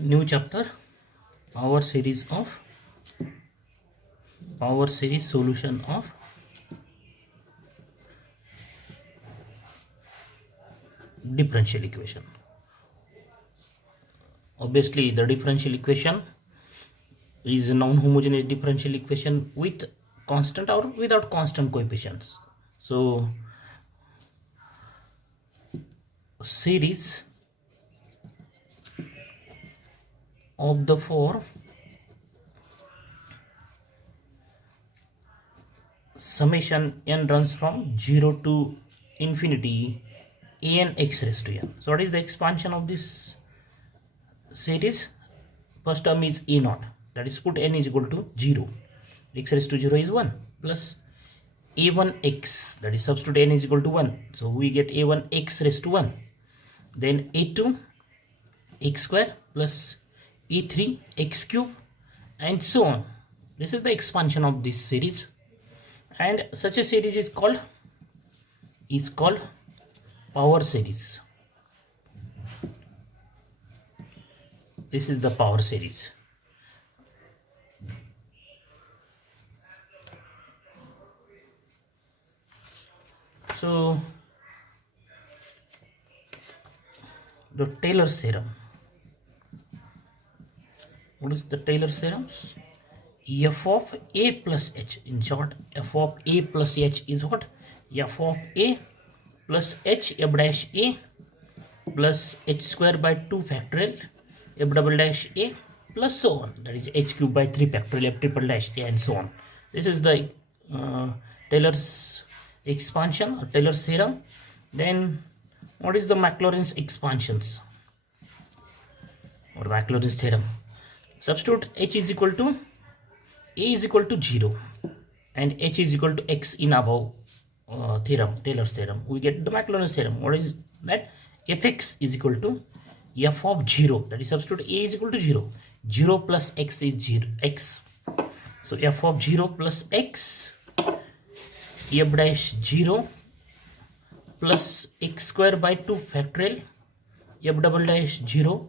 New chapter, power series solution of differential equation. Obviously the differential equation is a non-homogeneous differential equation with constant or without constant coefficients. So series of the four summation n runs from 0 to infinity an x raised to n. So what is the expansion of this series? First term is a naught, that is put n is equal to 0, x raised to 0 is 1, plus a1x, that is substitute n is equal to 1, so we get a1x raised to 1, then a2 x square plus e3 x cube and so on. This is the expansion of this series, and such a series is called power series. This is the power series. So the Taylor's theorem. What is the Taylor's theorem? F of a plus h. In short, f of a plus h is what? F of a plus h f dash a plus h square by 2 factorial f double dash a plus so on. That is h cube by 3 factorial f triple dash a and so on. This is the Taylor's expansion or Taylor's theorem. Then what is the Maclaurin's expansions or Maclaurin's theorem? Substitute h is equal to a is equal to 0 and h is equal to x in above theorem, Taylor's theorem. We get the Maclaurin's theorem. What is that? Fx is equal to f of 0, that is substitute a is equal to 0. 0 plus x is 0 x. So f of 0 plus x f dash 0 plus x square by 2 factorial f double dash 0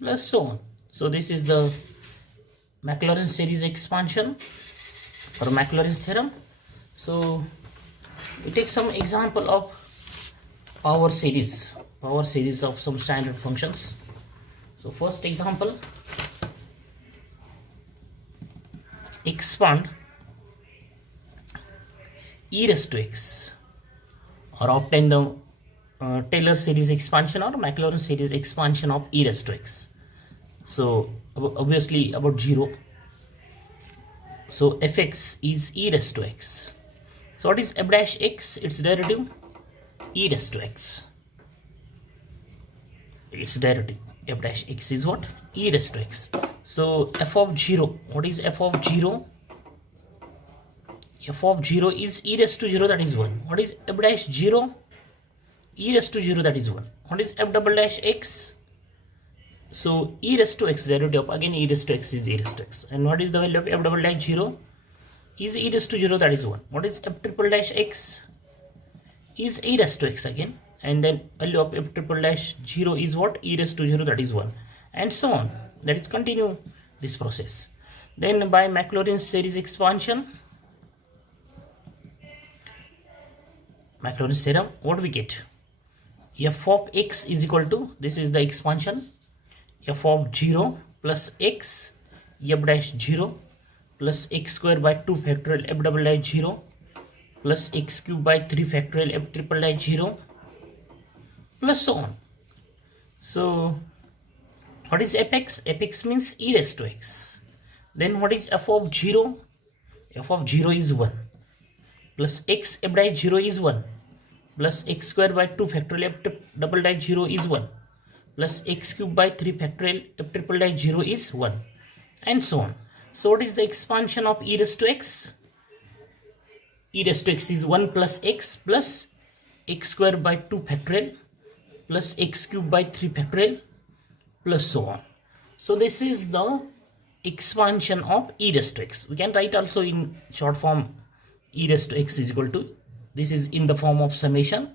plus so on. So this is the Maclaurin series expansion or Maclaurin's theorem. So we take some example of power series of some standard functions. So first example, expand e raised to x, or obtain the Taylor series expansion or Maclaurin series expansion of e raised to x. So obviously about 0, so fx is e raised to x. So what is f dash x? Its derivative e raised to x. Its derivative f dash x is what? E raised to x. So f of 0, what is f of 0? F of 0 is e raised to 0, that is 1. What is f dash 0? E raised to 0, that is 1. What is f double dash x? So e raised to x derivative, again e raised to x is e raised to x. And what is the value of f double dash 0? Is e raised to 0, that is 1. What is f triple dash x? Is e raised to x again. And then value of f triple dash 0 is what? E raised to 0, that is 1. And so on. That is continue this process. Then by Maclaurin's series expansion, Maclaurin's theorem, what we get? F of x is equal to, this is the expansion, f of 0 plus x f dash 0 plus x square by 2 factorial f double dash 0 plus x cube by 3 factorial f triple dash 0 plus so on. So what is fx? Fx means e raised to x. Then what is f of 0? F of 0 is 1 plus x f dash 0 is 1 plus x square by 2 factorial f double dash 0 is 1 plus x cube by 3 factorial f triple dash 0 is 1 and so on. So what is the expansion of e raised to x? E raised to x is 1 plus x square by 2 factorial plus x cube by 3 factorial plus so on. So this is the expansion of e raised to x. We can write also in short form e raised to x is equal to, this is in the form of summation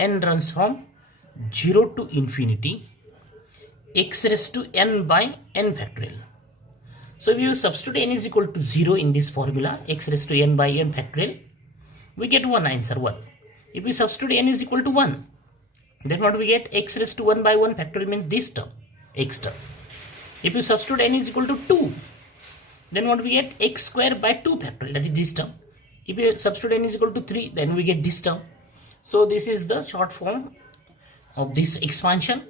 n runs from 0 to infinity x raised to n by n factorial. So if you substitute n is equal to 0 in this formula, x raised to n by n factorial, we get one answer, 1. If we substitute n is equal to 1, then what we get? X raised to 1 by 1 factorial means this term, x term. If you substitute n is equal to 2, then what we get? X square by 2 factorial, that is this term. If you substitute n is equal to 3, then we get this term. So this is the short form of this expansion.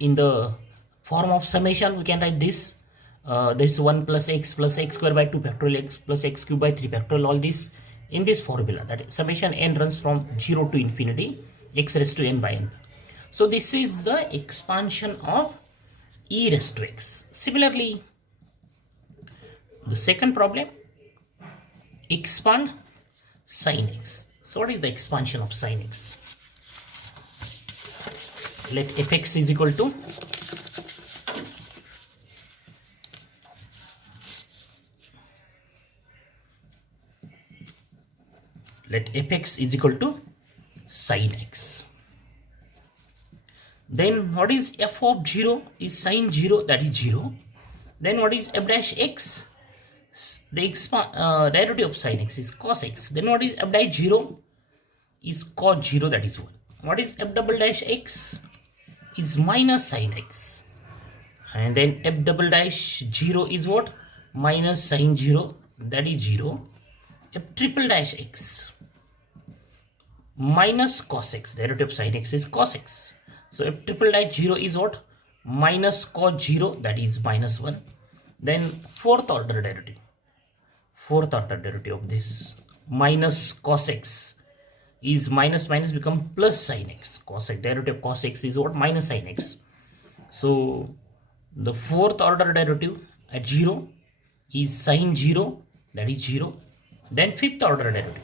In the form of summation, we can write this. This 1 plus x square by 2 factorial, x plus x cube by 3 factorial, all this in this formula, that is summation n runs from 0 to infinity, x raised to n by n. So this is the expansion of e raised to x. Similarly, the second problem, expand sin x. So what is the expansion of sin x? Let fx is equal to fx is equal to sin x. Then what is f of 0 is sin 0, that is 0. Then what is f dash x? The derivative of sin x is cos x. Then what is f dash 0 is cos 0, that is 1. What is f double dash x? Is minus sin x. And then f double dash 0 is what? Minus sin 0, that is 0. F triple dash x minus cos x, derivative of sin x is cos x. So f triple dash 0 is what? Minus cos 0, that is minus 1. Then fourth order derivative of this minus cos x is minus become plus sin x. Cos x, derivative of cos x is what? Minus sin x. So the fourth order derivative at 0 is sin 0, that is 0. Then fifth order derivative,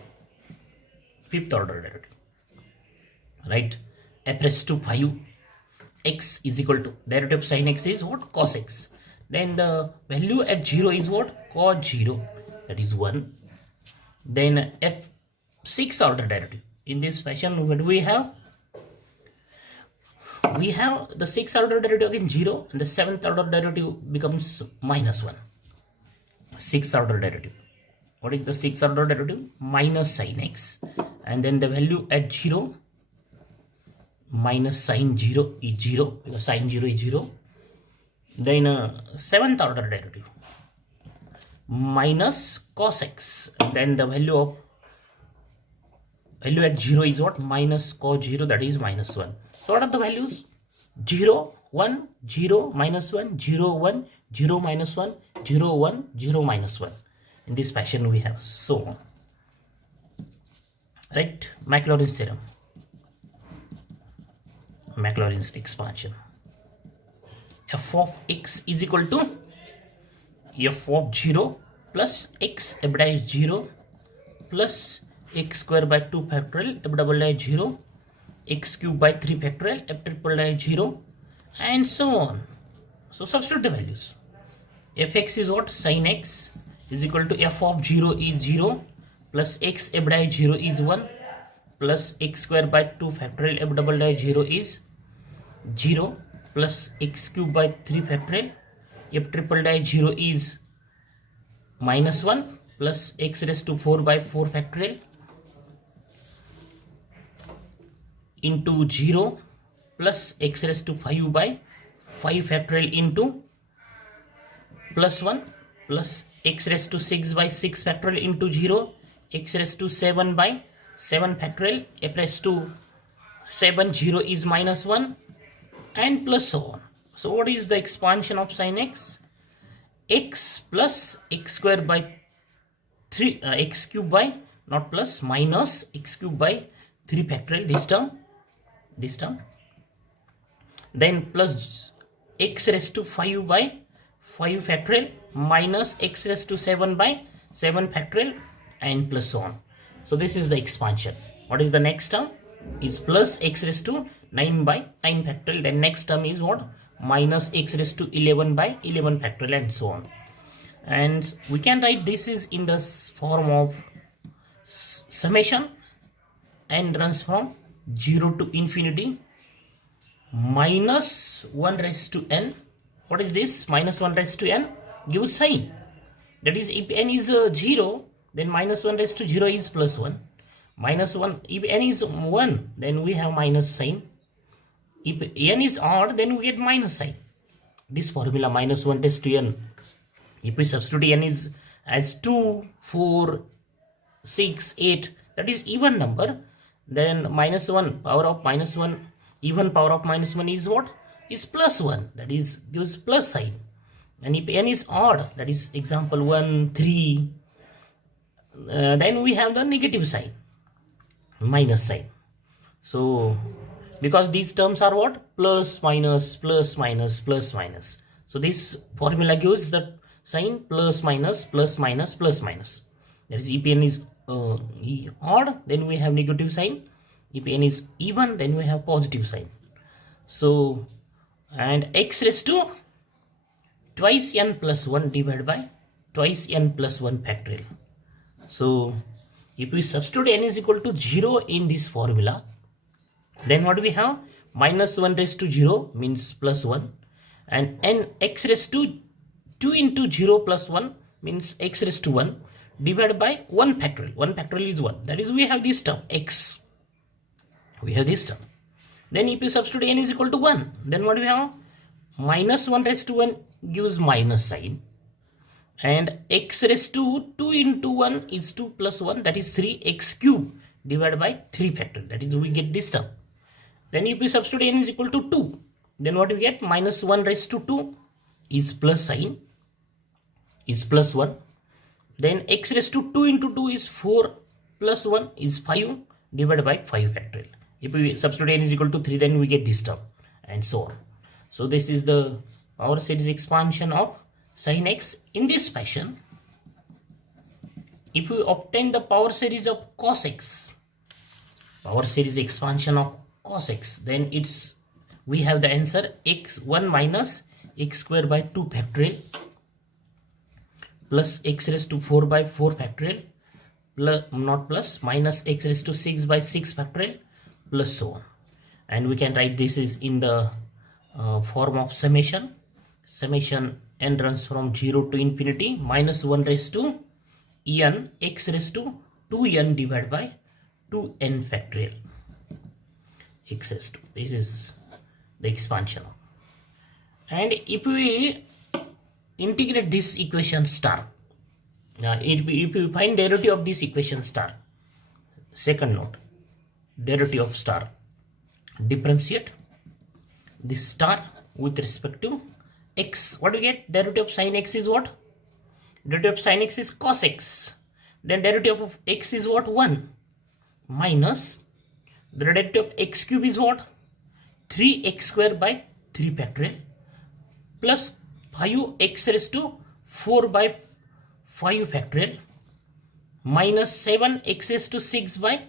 right? F raised to 5 x is equal to derivative of sin x is what? Cos x. Then the value at 0 is what? Cos 0, that is 1. Then f sixth order derivative. In this fashion, what do we have? We have the sixth order derivative again 0, and the seventh order derivative becomes minus 1. Sixth order derivative. What is the sixth order derivative? Minus sin x. And then the value at 0, minus sin 0 is 0, because sin 0 is 0. Then seventh order derivative, minus cos x. Then the value at 0 is what? Minus cos 0, that is minus 1. So what are the values? 0, 1, 0, minus 1, 0, 1, 0, minus 1, 0, 1, 0, minus 1. In this fashion we have so on. Right? Maclaurin's theorem. Maclaurin's expansion. F of x is equal to f of 0 plus x f dash 0 plus x square by 2 factorial f double dash 0 x cube by 3 factorial f triple dash 0 and so on. So substitute the values. Fx is what? Sin x is equal to f of 0 is 0 plus x f dash 0 is 1 plus x square by 2 factorial f double dash 0 is 0 plus x cube by 3 factorial f triple dash 0 is minus 1 plus x raised to 4 by 4 factorial into 0 plus x raised to 5 by 5 factorial into plus 1 plus x raised to 6 by 6 factorial into 0 x raised to 7 by 7 factorial f raised to 7 0 is minus 1 and plus so on. So what is the expansion of sin x? X plus x square by 3 x cube by not plus minus x cube by 3 factorial, this term, then plus x raised to 5 by 5 factorial minus x raised to 7 by 7 factorial and plus so on. So this is the expansion. What is the next term? Is plus x raised to 9 by 9 factorial. Then next term is what? Minus x raised to 11 by 11 factorial and so on. And we can write this is in the form of summation and runs from 0 to infinity minus 1 raised to n. What is this? Minus 1 raised to n gives sign. That is, if n is 0, then minus 1 raised to 0 is plus 1. Minus 1, if n is 1, then we have minus sign. If n is odd, then we get minus sign. This formula minus 1 raised to n, if we substitute n is as 2, 4, 6, 8, that is even number, then minus 1 power of minus 1, even power of minus 1 is what? Is plus 1, that is gives plus sign. And if n is odd, that is example 1, 3, then we have the negative sign, minus sign. So because these terms are what? Plus, minus, plus, minus, plus, minus. So this formula gives the sign plus, minus, plus, minus, plus, minus. That is, if n is odd, then we have negative sign. If n is even, then we have positive sign. So, and x raised to twice n plus 1 divided by twice n plus 1 factorial. So if we substitute n is equal to 0 in this formula, then what do we have? Minus 1 raised to 0 means plus 1, and n x raised to 2 into 0 plus 1 means x raised to 1 divided by 1 factorial. 1 factorial is 1. That is, we have this term x. We have this term. Then if you substitute n is equal to 1, then what do we have? Minus 1 raised to 1 gives minus sign, and x raised to 2 into 1 is 2 plus 1, that is 3x cube divided by 3 factorial. That is, we get this term. Then if we substitute n is equal to 2, then what do we get? Minus 1 raised to 2 is plus sign, is plus 1. Then x raised to 2 into 2 is 4 plus 1 is 5 divided by 5 factorial. If we substitute n is equal to 3, then we get this term, and so on. So this is the power series expansion of sin x. In this fashion, if we obtain the power series of cos x, power series expansion of cos x, then we have the answer x1 minus x square by 2 factorial plus x raised to 4 by 4 factorial plus, not plus, minus x raised to 6 by 6 factorial plus so on. And we can write this is in the form of summation. Summation n runs from 0 to infinity minus 1 raised to n x raised to 2n divided by 2n factorial x raised to. This is the expansion. And if we integrate this equation star, if we find derivative of this equation star, second note, derivative of star, differentiate this star with respect to x. What do we get? Derivative of sin x is what? Derivative of sin x is cos x. Then derivative of x is what? 1 minus the derivative of x cube is what? 3x square by 3 factorial plus 5x raised to 4 by 5 factorial minus 7x raised to 6 by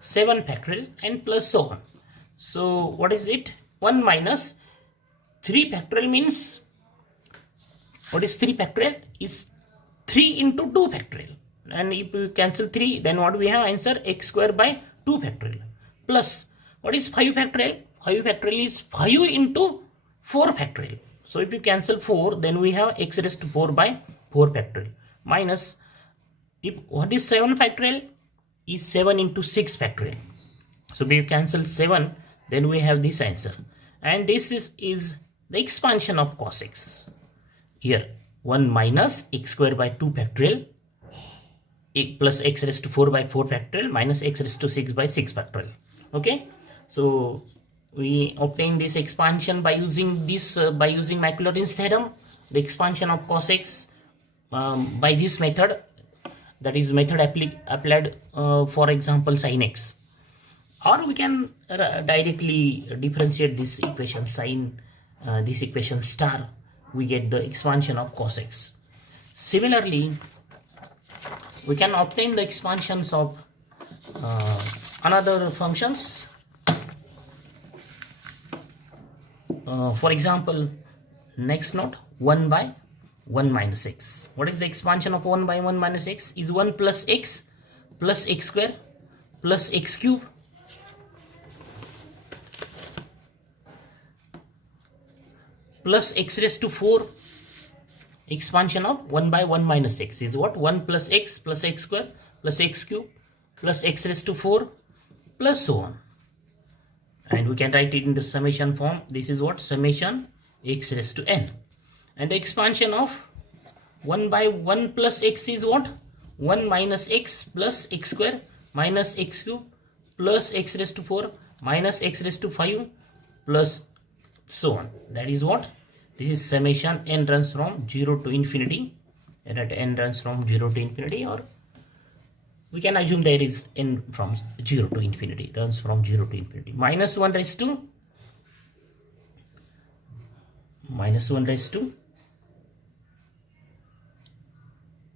7 factorial and plus so on. So what is it? 1 minus 3 factorial means, what is 3 factorial? Is 3 into 2 factorial. And if you cancel 3, then what we have? Answer x square by 2 factorial plus, what is 5 factorial? 5 factorial is 5 into 4 factorial. So if you cancel 4, then we have x raised to 4 by 4 factorial minus, if what is 7 factorial? Is 7 into 6 factorial. So if you cancel 7, then we have this answer. And this is the expansion of cos x. Here 1 minus x square by 2 factorial plus x raised to 4 by 4 factorial minus x raised to 6 by 6 factorial. Okay, so we obtain this expansion by using this by using Maclaurin's theorem, the expansion of cos x by this method, that is method applied for example sin x. Or we can directly differentiate this equation sin, this equation star, we get the expansion of cos x. Similarly, we can obtain the expansions of another functions. For example, next note, 1 by 1 minus x. What is the expansion of 1 by 1 minus x? Is 1 plus x square plus x cube plus x raised to 4. Expansion of 1 by 1 minus x is what? 1 plus x square plus x cube plus x raised to 4 plus so on. And we can write it in the summation form. This is what? Summation x raised to n. And the expansion of 1 by 1 plus x is what? 1 minus x plus x square minus x cube plus x raised to 4 minus x raised to 5 plus so on. That is what? This is summation n runs from 0 to infinity. And at n runs from 0 to infinity, or we can assume there is n from 0 to infinity, runs from 0 to infinity. Minus 1 raised to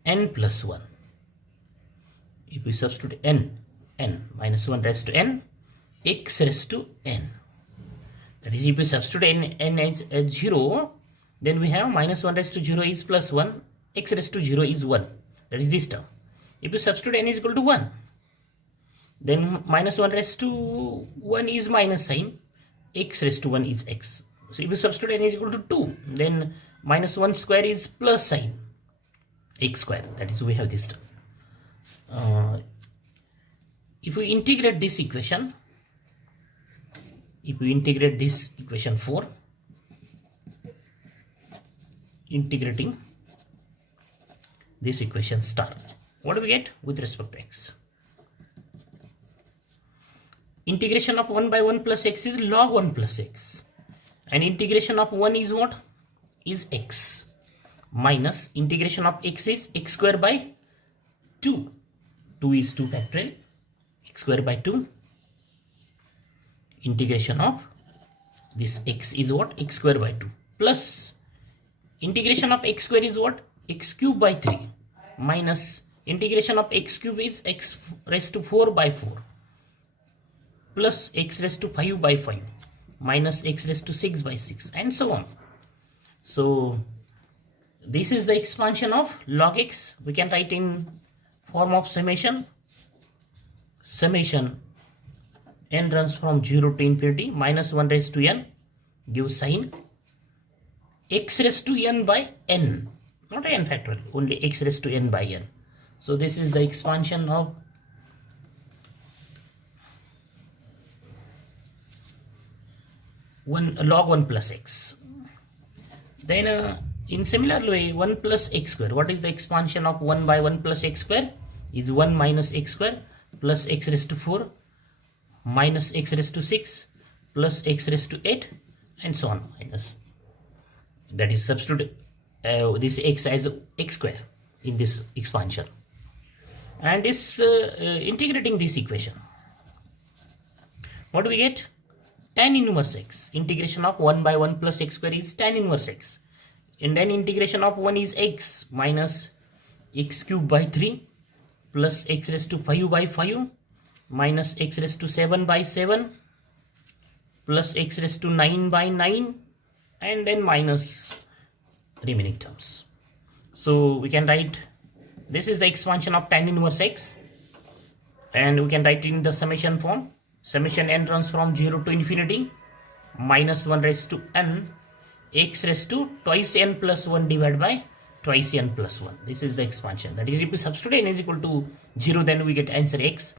n plus 1. If we substitute n minus 1 raised to n, x raised to n. That is, if we substitute n as 0, then we have minus 1 raised to 0 is plus 1, x raised to 0 is 1. That is this term. If you substitute n is equal to 1, then minus 1 raised to 1 is minus sign, x raised to 1 is x. So if you substitute n is equal to 2, then minus 1 square is plus sign, x square. That is, we have this term. If we integrate this equation, 4, integrating this equation star, what do we get with respect to x? Integration of 1 by 1 plus x is log 1 plus x. And integration of 1 is what? Is x. Minus integration of x is x square by 2. 2 is 2 factorial. X square by 2. Integration of this x is what? X square by 2. Plus integration of x square is what? X cube by 3. Minus integration of x cube is x raised to 4 by 4. Plus x raised to 5 by 5. Minus x raised to 6 by 6. And so on. So this is the expansion of log x. We can write in form of summation. Summation n runs from 0 to infinity. Minus 1 raised to n gives sign x raised to n by n. Not n factorial. Only x raised to n by n. So this is the expansion of log 1 plus x. Then in similar way, 1 plus x square. What is the expansion of 1 by 1 plus x square? Is 1 minus x square plus x raised to 4 minus x raised to 6 plus x raised to 8 and so on minus. That is, substitute this x as x square in this expansion. And this integrating this equation, what do we get? Tan inverse x. Integration of 1 by 1 plus x square is tan inverse x. And then integration of 1 is x minus x cube by 3 plus x raised to 5 by 5 minus x raised to 7 by 7 plus x raised to 9 by 9 and then minus remaining terms. So we can write, this is the expansion of tan inverse x, and we can write in the summation form. Summation n runs from 0 to infinity. Minus 1 raised to n x raised to twice n plus 1 divided by twice n plus 1. This is the expansion. That is, if we substitute n is equal to 0, then we get answer x.